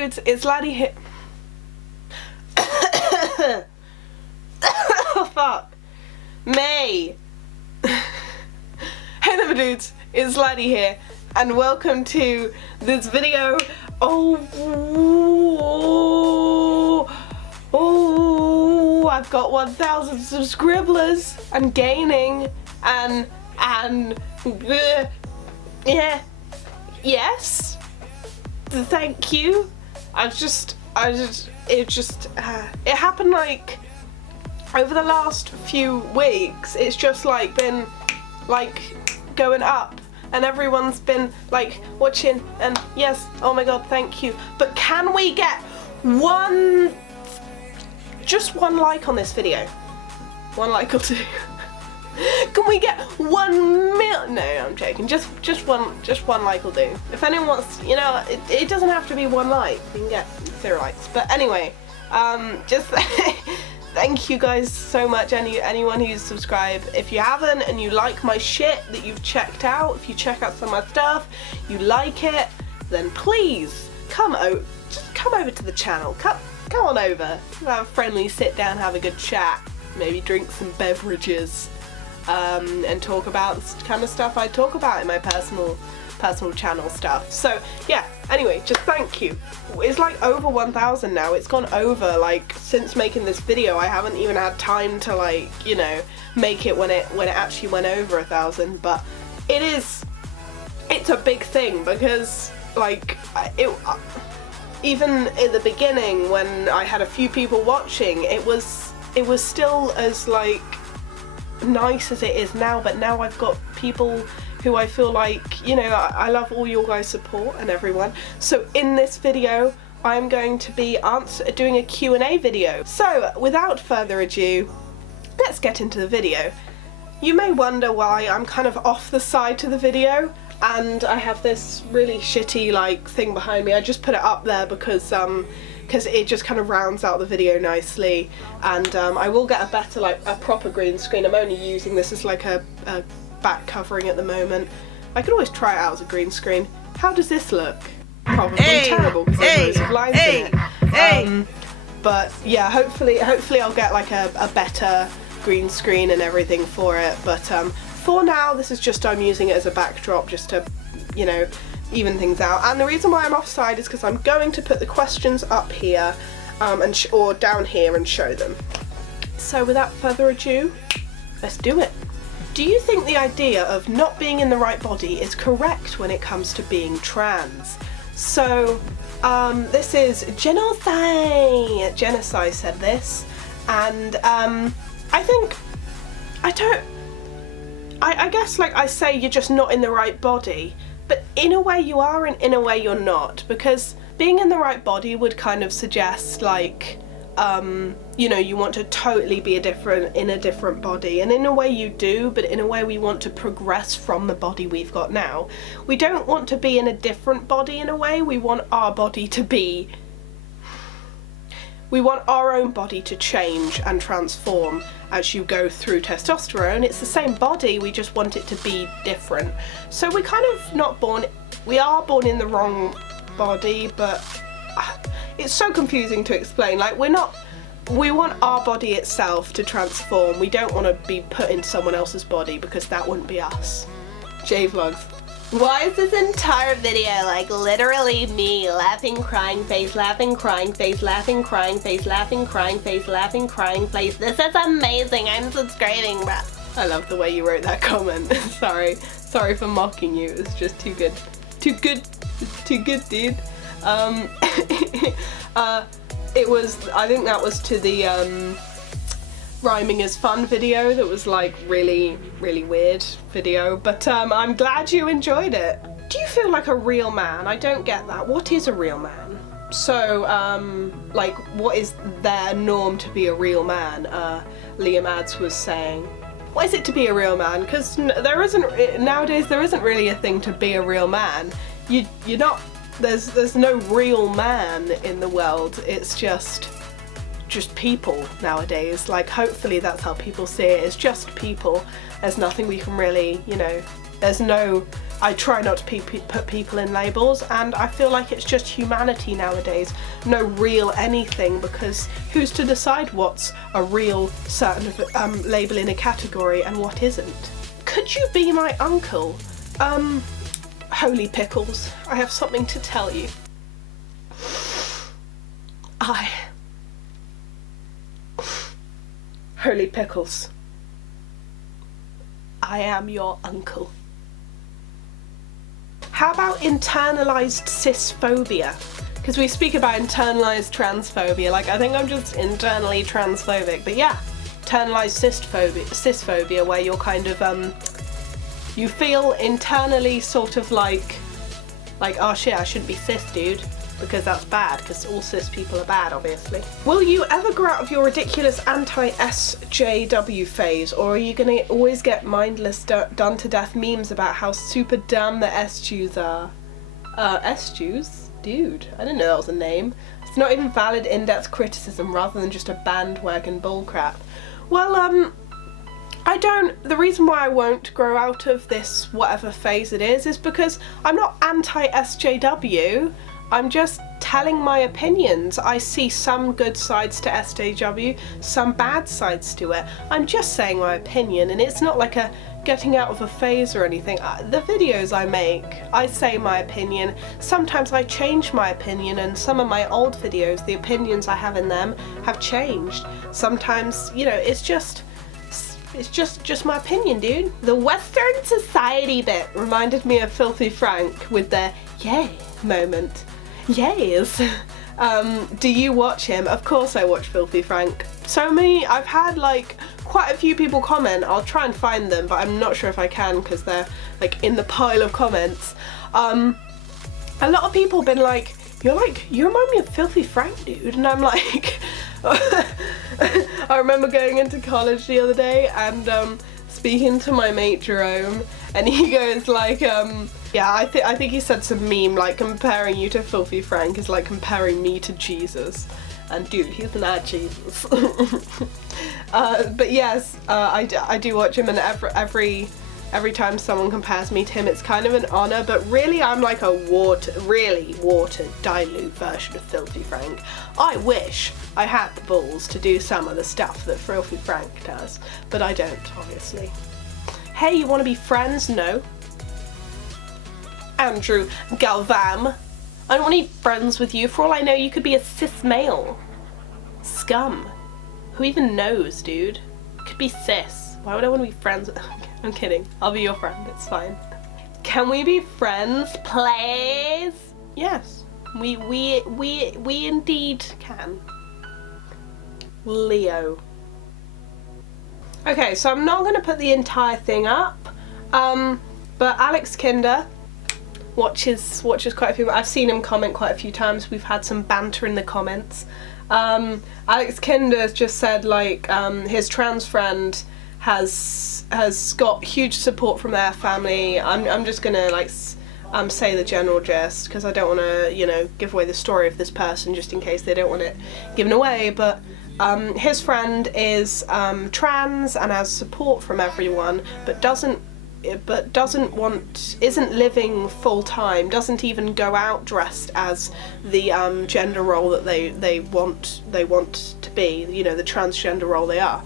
dudes, it's Laddie here. Oh fuck. May. Hey there dudes, it's Laddie here, and welcome to this video. Oh, I've got 1,000 subscribers and gaining, and yeah, yes, thank you. It happened like over the last few weeks. It's just like been like going up, and everyone's been like watching, and yes, oh my god, thank you. But can we get just one like on this video? One like or two? Can we get 1 million? No, I'm joking. Just one like will do. If anyone wants, you know, it doesn't have to be 1 like. You can get 0 likes. But anyway, just thank you guys so much. Anyone who's subscribed. If you haven't and you like my shit that you've checked out, if you check out some of my stuff, you like it, then please come over to the channel. Come on over. Have a friendly sit down, have a good chat, maybe drink some beverages. And talk about the kind of stuff I talk about in my personal channel stuff. So yeah, anyway, just thank you. It's like over 1,000 now. It's gone over, like, since making this video. I haven't even had time to, like, you know, make it when it actually went over 1,000. But it's a big thing, because like even in the beginning when I had a few people watching, it was still as like nice as it is now. But now I've got people who I feel like, you know, I love all your guys' support and everyone. So in this video I'm going to be doing a Q&A video. So without further ado, let's get into the video. You may wonder why I'm kind of off the side to the video, and I have this really shitty like thing behind me. I just put it up there because it just kind of rounds out the video nicely, and I will get a better, like a proper green screen. I'm only using this as like a back covering at the moment. I could always try it out as a green screen. How does this look? Probably terrible because there's loads of lines in it. But yeah, hopefully I'll get like a better green screen and everything for it. But for now, this is just, I'm using it as a backdrop just to, you know, even things out. And the reason why I'm offside is because I'm going to put the questions up here or down here and show them. So without further ado, let's do it. Do you think the idea of not being in the right body is correct when it comes to being trans? So this is Genocide. Genocide said this, and I guess, like I say, you're just not in the right body, but in a way you are and in a way you're not, because being in the right body would kind of suggest like, you know, you want to totally be in a different body, and in a way you do, but in a way we want to progress from the body we've got now. We don't want to be in a different body in a way. We want our body to be, we want our own body to change and transform as you go through testosterone. It's the same body, we just want it to be different. So we're kind of not born, we are born in the wrong body, but it's so confusing to explain. Like, we want our body itself to transform. We don't want to be put in someone else's body, because that wouldn't be us. J-Vlogs. Why is this entire video like literally me laughing, crying face, laughing, crying face, laughing, crying face, laughing, crying face, laughing, crying face? This is amazing. I'm subscribing, bruh. I love the way you wrote that comment. Sorry for mocking you. It's just too good. Too good, dude. It was, I think that was to the rhyming is fun video that was like really weird video, but I'm glad you enjoyed it. Do you feel like a real man? I don't get that. What is a real man? So like, what is their norm to be a real man? Liam Ads was saying, what is it to be a real man? Because nowadays there isn't really a thing to be a real man. You're not, there's no real man in the world. It's just just people nowadays. Like, hopefully that's how people see it. It's just people. There's nothing we can really, you know, there's no, I try not to put people in labels, and I feel like it's just humanity nowadays. No real anything, because who's to decide what's a real certain label in a category and what isn't? Could you be my uncle? Holy pickles, I have something to tell you. Holy pickles, I am your uncle. How about internalized cisphobia? Because we speak about internalized transphobia, like I think I'm just internally transphobic, but yeah, internalized cisphobia, where you're kind of, you feel internally sort of like, oh shit, I shouldn't be cis, dude. Because that's bad, because all cis people are bad, obviously. Will you ever grow out of your ridiculous anti-SJW phase, or are you gonna always get mindless done to death memes about how super dumb the S-Jews are? S-Jews? Dude, I didn't know that was a name. It's not even valid in-depth criticism rather than just a bandwagon bullcrap. Well, the reason why I won't grow out of this whatever phase it is because I'm not anti-SJW. I'm just telling my opinions. I see some good sides to SJW, some bad sides to it. I'm just saying my opinion, and it's not like a getting out of a phase or anything. The videos I make, I say my opinion. Sometimes I change my opinion, and some of my old videos, the opinions I have in them have changed. Sometimes, you know, it's just my opinion, dude. The Western Society bit reminded me of Filthy Frank with their yay moment. Yes. Do you watch him? Of course I watch Filthy Frank. So many, I've had like quite a few people comment. I'll try and find them, but I'm not sure if I can because they're like in the pile of comments. A lot of people have been like, you remind me of Filthy Frank, dude. And I'm like, I remember going into college the other day and speaking to my mate Jerome, and he goes like, yeah, I think he said some meme like comparing you to Filthy Frank is like comparing me to Jesus. And dude, he's not Jesus. But yes, I do watch him, and every time someone compares me to him, it's kind of an honour, but really I'm like a really watered, dilute version of Filthy Frank. I wish I had the balls to do some of the stuff that Filthy Frank does, but I don't, obviously. Hey, you want to be friends? No. Andrew Galvam, I don't want to be friends with you. For all I know, you could be a cis male. Scum. Who even knows, dude? Could be cis. Why would I want to be friends with... I'm kidding. I'll be your friend. It's fine. Can we be friends, please? Yes. We indeed can. Leo. Okay, so I'm not going to put the entire thing up, but Alex Kinder watches quite a few. I've seen him comment quite a few times. We've had some banter in the comments. Alex Kinder just said like his trans friend has got huge support from their family. I'm just gonna like say the general gist because I don't want to, you know, give away the story of this person just in case they don't want it given away. But his friend is trans and has support from everyone, but isn't living full time, doesn't even go out dressed as the gender role that they want to be, you know, the transgender role they are.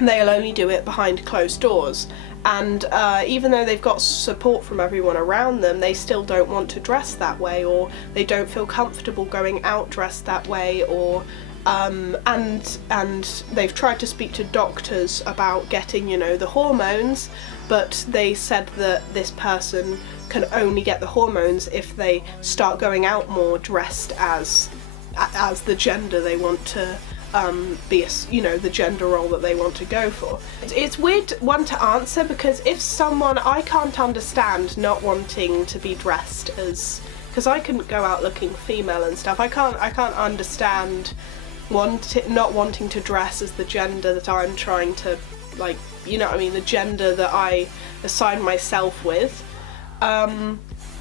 They'll only do it behind closed doors, and even though they've got support from everyone around them, they still don't want to dress that way, or they don't feel comfortable going out dressed that way, or and they've tried to speak to doctors about getting, you know, the hormones, but they said that this person can only get the hormones if they start going out more dressed as the gender they want to be, you know, the gender role that they want to go for. It's weird one to answer because if someone, I can't understand not wanting to be dressed as, because I can go out looking female and stuff. I can't understand not wanting to dress as the gender that I'm trying to, like, you know what I mean, the gender that I assign myself with,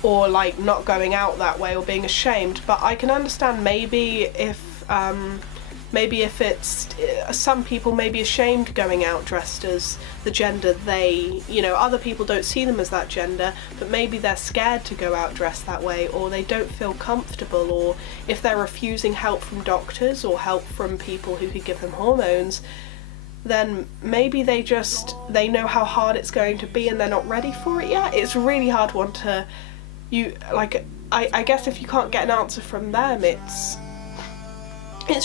or like not going out that way or being ashamed. But I can understand maybe if maybe if it's, some people may be ashamed going out dressed as the gender they, you know, other people don't see them as that gender, but maybe they're scared to go out dressed that way, or they don't feel comfortable, or if they're refusing help from doctors or help from people who could give them hormones, then maybe they know how hard it's going to be and they're not ready for it yet. It's a really hard one to, I guess if you can't get an answer from them, it's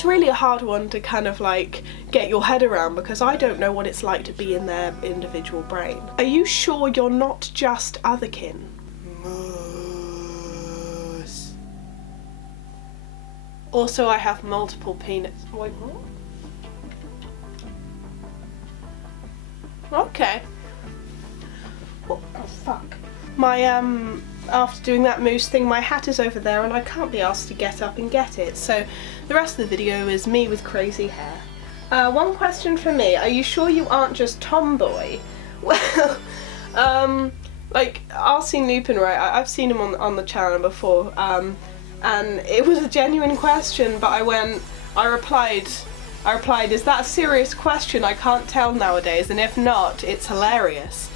really a hard one to kind of like get your head around, because I don't know what it's like to be in their individual brain. Are you sure you're not just otherkin? Moose. Also, I have multiple penis. Wait, what? Okay. Oh fuck. My after doing that moose thing, my hat is over there and I can't be asked to get up and get it, so the rest of the video is me with crazy hair. One question for me, are you sure you aren't just tomboy? Well, like, I've seen Lupin, right? I've seen him on the channel before, and it was a genuine question, but I replied, is that a serious question? I can't tell nowadays, and if not, it's hilarious.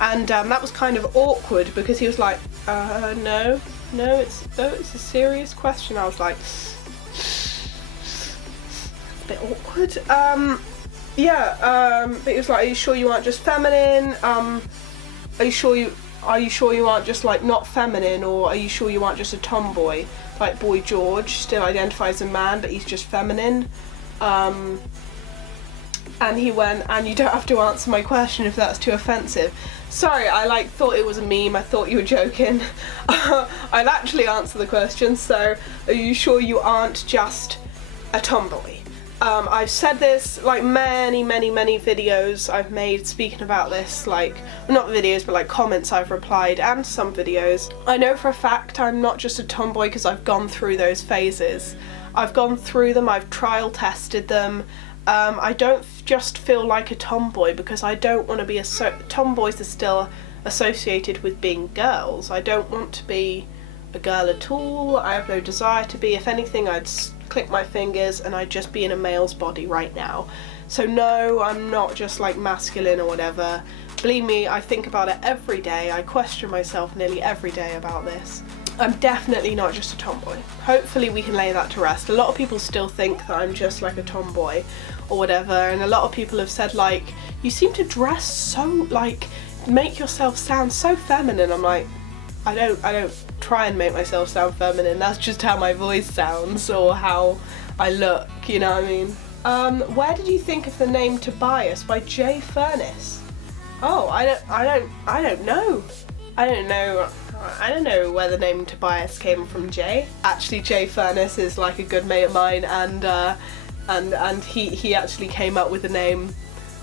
And that was kind of awkward, because he was like, no, it's a serious question. I was like, a bit awkward. Yeah, but he was like, are you sure you aren't just feminine? Are you sure you aren't just like not feminine, or are you sure you aren't just a tomboy? Like Boy George still identifies as a man, but he's just feminine. And he went, and you don't have to answer my question if that's too offensive. Sorry, I thought it was a meme, I thought you were joking. I'll actually answer the question. So, are you sure you aren't just a tomboy? I've said this like many videos I've made speaking about this, like, not videos but like comments I've replied, and some videos. I know for a fact I'm not just a tomboy because I've gone through those phases. I've gone through them, I've trial tested them. I don't just feel like a tomboy because I don't want to be tomboys are still associated with being girls. I don't want to be a girl at all. I have no desire to be. If anything, I'd click my fingers and I'd just be in a male's body right now. So no, I'm not just like masculine or whatever. Believe me, I think about it every day. I question myself nearly every day about this. I'm definitely not just a tomboy. Hopefully we can lay that to rest. A lot of people still think that I'm just like a tomboy or whatever, and a lot of people have said like, you seem to dress so, like, make yourself sound so feminine. I'm like, I don't try and make myself sound feminine, that's just how my voice sounds or how I look, you know what I mean? Where did you think of the name Tobias by Jay Furnace? Oh, I don't know. I don't know where the name Tobias came from, Jay. Actually, Jay Furnace is like a good mate of mine, and he actually came up with the name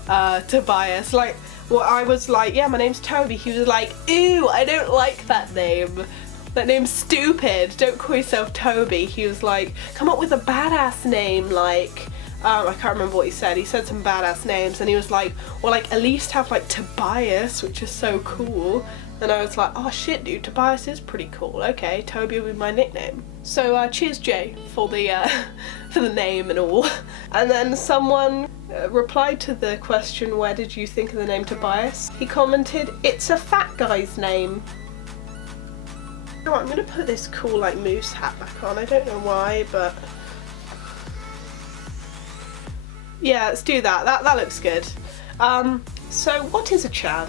Tobias. Like, well, I was like, yeah, my name's Toby. He was like, ew, I don't like that name. That name's stupid. Don't call yourself Toby. He was like, come up with a badass name, like, I can't remember what he said. He said some badass names, and he was like, well, like, at least have like Tobias, which is so cool. And I was like, oh shit, dude, Tobias is pretty cool. Okay, Toby will be my nickname. So cheers, Jay, for the for the name and all. And then someone replied to the question, where did you think of the name Tobias? He commented, it's a fat guy's name. Oh, I'm gonna put this cool like moose hat back on. I don't know why, but yeah, let's do that. That looks good. So what is a chav?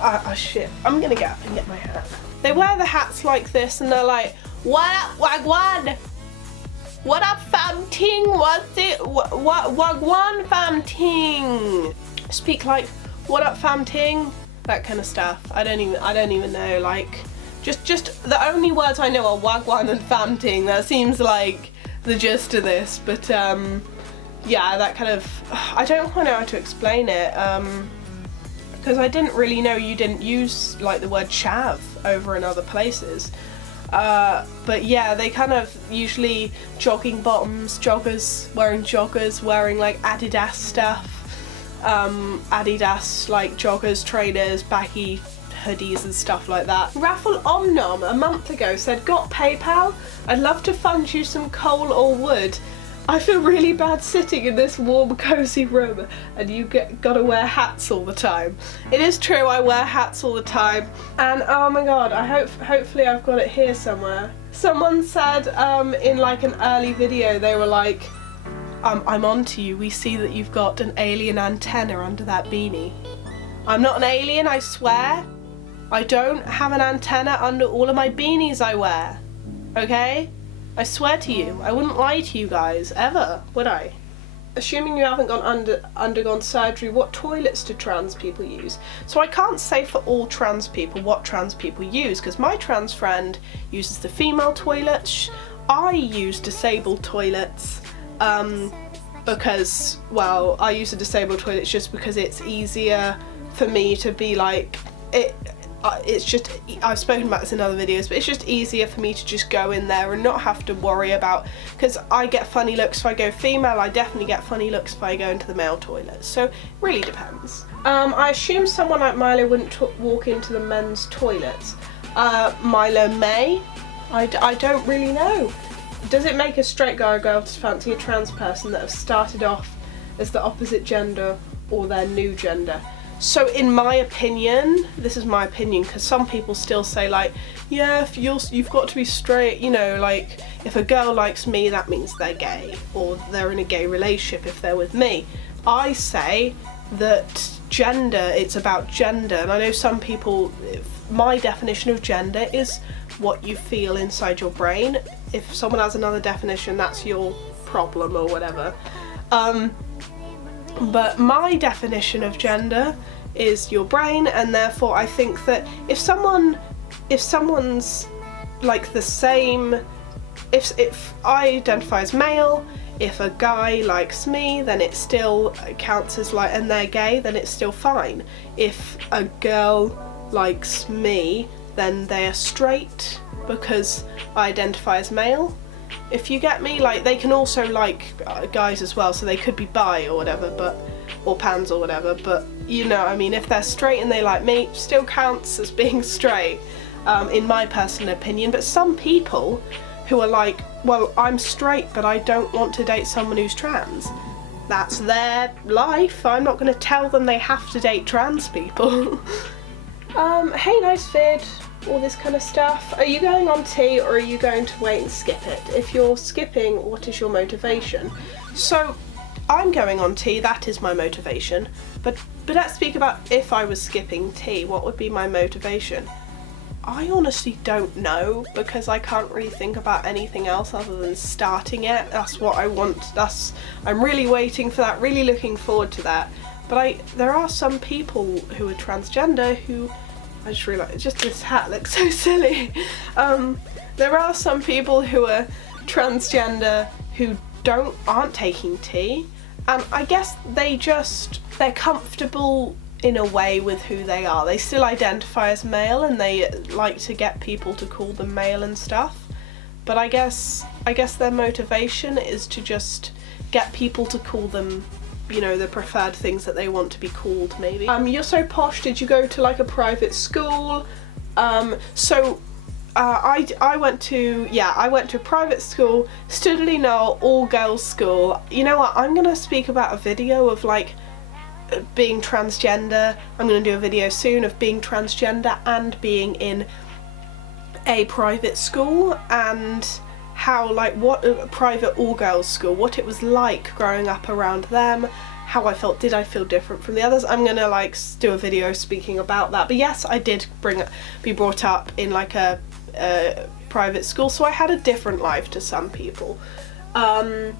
Oh shit, I'm gonna get up and get my hat. They wear the hats like this and they're like, what up, wagwan? What up, fam ting? What's it? Wagwan, fam ting? Speak like, what up, fam ting? That kind of stuff. I don't even know, like, just the only words I know are wagwan and fam ting. That seems like the gist of this, but yeah, that kind of, I don't quite know how to explain it. Because I didn't really know you didn't use like the word chav over in other places. But yeah, they kind of usually jogging bottoms, joggers, wearing like Adidas stuff. Adidas like joggers, trainers, baggy hoodies and stuff like that. Raffle Omnom a month ago said, got PayPal? I'd love to fund you some coal or wood. I feel really bad sitting in this warm, cozy room and you gotta wear hats all the time. It is true, I wear hats all the time. And oh my god, hopefully I've got it here somewhere. Someone said in like an early video, they were like, I'm onto you, we see that you've got an alien antenna under that beanie. I'm not an alien, I swear. I don't have an antenna under all of my beanies I wear. Okay? I swear to you, I wouldn't lie to you guys, ever, would I? Assuming you haven't undergone surgery, what toilets do trans people use? So I can't say for all trans people what trans people use, because my trans friend uses the female toilets. I use disabled toilets, because, well, I use the disabled toilets just because it's easier for me to be like, it's just, I've spoken about this in other videos, but it's just easier for me to just go in there and not have to worry about, because I get funny looks if I go female, I definitely get funny looks if I go into the male toilet, so it really depends. I assume someone like Milo wouldn't walk into the men's toilets. Milo may, I don't really know. Does it make a straight guy or girl to fancy a trans person that have started off as the opposite gender or their new gender? So in my opinion, this is my opinion, because some people still say like, yeah, if you've got to be straight, you know, like if a girl likes me that means they're gay, or they're in a gay relationship if they're with me. I say that gender, it's about gender, and I know some people, my definition of gender is what you feel inside your brain. If someone has another definition, that's your problem or whatever. But my definition of gender is your brain, and therefore I think that if someone's like the same, if I identify as male, if a guy likes me, then it still counts as like, and they're gay, then it's still fine. If a girl likes me, then they are straight because I identify as male. If you get me, like they can also like guys as well, so they could be bi or whatever, but, or pans or whatever, but you know, I mean, if they're straight and they like me, still counts as being straight, in my personal opinion. But some people who are like, well, I'm straight but I don't want to date someone who's trans, that's their life. I'm not going to tell them they have to date trans people. Hey, nice vid, all this kind of stuff. Are you going on tea or are you going to wait and skip it? If you're skipping, what is your motivation? So I'm going on tea, that is my motivation, but let's speak about if I was skipping tea, what would be my motivation? I honestly don't know, because I can't really think about anything else other than starting it. That's what I want, I'm really waiting for that, really looking forward to that. But there are some people who are transgender who, I just realised, just this hat looks so silly. There are some people who are transgender who aren't taking tea, and I guess they're comfortable in a way with who they are. They still identify as male and they like to get people to call them male and stuff, but I guess their motivation is to just get people to call them, you know, the preferred things that they want to be called, maybe. You're so posh, did you go to like a private school? I went to a private school, Studley Knoll, all girls school. You know what, I'm gonna speak about a video of like being transgender. I'm gonna do a video soon of being transgender and being in a private school, and how, like, what a private all-girls school, what it was like growing up around them, how I felt, did I feel different from the others? I'm gonna like do a video speaking about that. But yes, I did be brought up in like a private school, so I had a different life to some people. And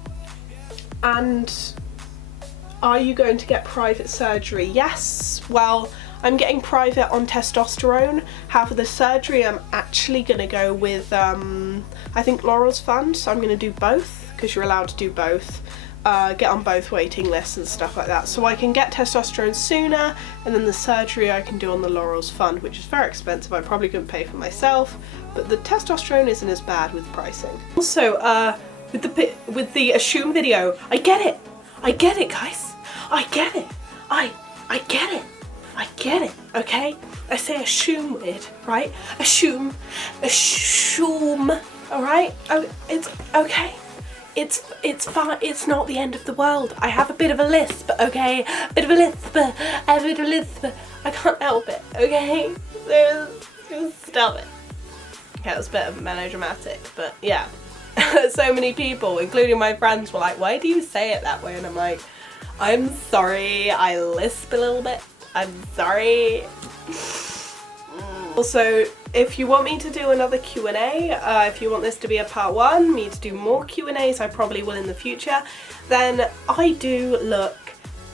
are you going to get private surgery? Yes, well, I'm getting private on testosterone. However, the surgery I'm actually going to go with, I think Laurel's Fund, so I'm going to do both, because you're allowed to do both. Get on both waiting lists and stuff like that. So I can get testosterone sooner, and then the surgery I can do on the Laurel's Fund, which is very expensive. I probably couldn't pay for myself, but the testosterone isn't as bad with pricing. Also, with the Assume video, I get it, guys. I get it. I get it. I get it, okay? I say assume weird, right? Assume, alright? Oh, it's okay. it's fine. It's not the end of the world. I have a bit of a lisp, okay? A bit of a lisp. I have a bit of a lisp. I can't help it, okay? Just stop it. Okay, it was a bit of melodramatic, but yeah. So many people, including my friends, were like, why do you say it that way? And I'm like, I'm sorry, I lisp a little bit. I'm sorry. Also, if you want me to do another Q&A, if you want this to be a part 1, me to do more Q&As, I probably will in the future, then I do look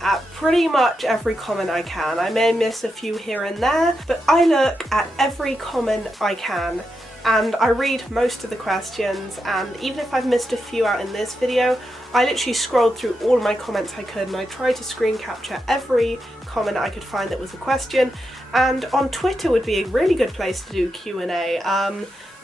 at pretty much every comment I can. I may miss a few here and there, but I look at every comment I can. And I read most of the questions, and even if I've missed a few out in this video, I literally scrolled through all of my comments I could, and I tried to screen capture every comment I could find that was a question. And on Twitter would be a really good place to do Q&A,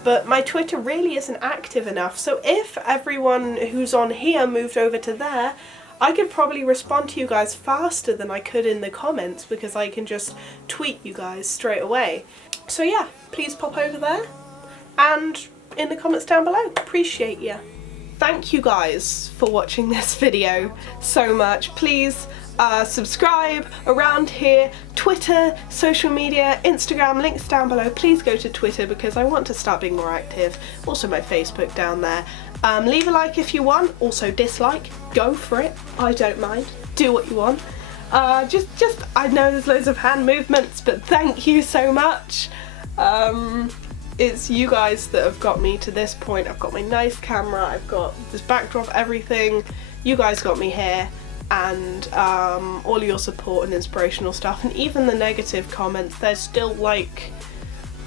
but my Twitter really isn't active enough, so if everyone who's on here moved over to there, I could probably respond to you guys faster than I could in the comments, because I can just tweet you guys straight away. So yeah, please pop over there. And in the comments down below, appreciate you. Thank you guys for watching this video so much. Please subscribe around here, Twitter, social media, Instagram, links down below. Please go to Twitter because I want to start being more active. Also my Facebook down there. Leave a like if you want, also dislike, go for it, I don't mind, do what you want. Just I know there's loads of hand movements, but thank you so much. It's you guys that have got me to this point. I've got my nice camera, I've got this backdrop, everything. You guys got me here, and all your support and inspirational stuff, and even the negative comments, there's still, like,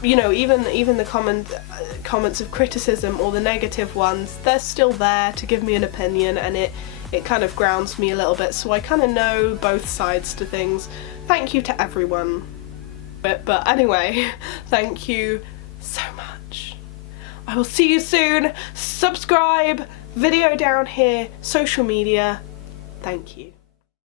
you know, even the comments of criticism or the negative ones, they're still there to give me an opinion, and it kind of grounds me a little bit, so I kind of know both sides to things. Thank you to everyone. But anyway, thank you so much. I will see you soon. Subscribe, video down here, social media. Thank you.